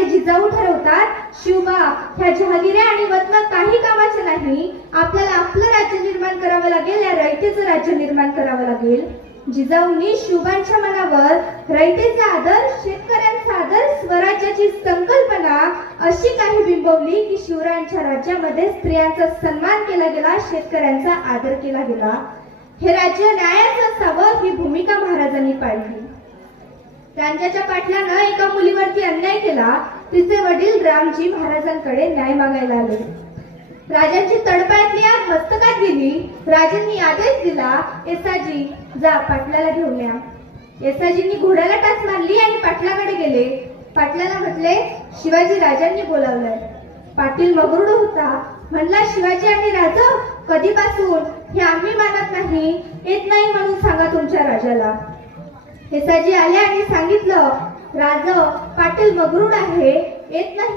आणि जिजाऊ ठरवतात, शिवबा ह्या जहागिऱ्या आणि वतन काही कामाचे नाही, आपल्याला आपलं राज्य निर्माण करावं लागेल, या रयतेचं राज्य निर्माण करावं लागेल. जिजाऊंनी शिवबांच्या मनावर रयतेचा आदर, शेतकऱ्यांचा आदर, स्वराज्याची संकल्पना अशी काही बिंबवली की शिवरायांच्या राज्यामध्ये स्त्रियांचा सन्मान केला गेला, शेतकऱ्यांचा आदर केला गेला. हे राज्य न्यायाचं असावं ही भूमिका महाराजांनी पाळली. त्यांच्या पाटलानं एका मुलीवरती अन्याय केला. तिचे वडील रामजी महाराजांकडे न्याय मागायला आले. राजांची तडपायातली आग मस्तकात गेली. राजांनी आदेश दिला, येसाजी जा पाटलाला घेऊन या. येसाजींनी घोड्याला टाच मारली आणि पाटलाकडे गेले. पाटलाला म्हटले, शिवाजी राजांनी बोलावलंय. पाटील मगरुड होता. म्हणला, शिवाजी आणि राजा कधीपासून? हे आम्ही मानत नाही. येत नाही म्हणून सांगा तुमच्या राजाला. येसाजी आले आणि सांगितलं, राजा पाटील मगरुड आहे, येत नाही.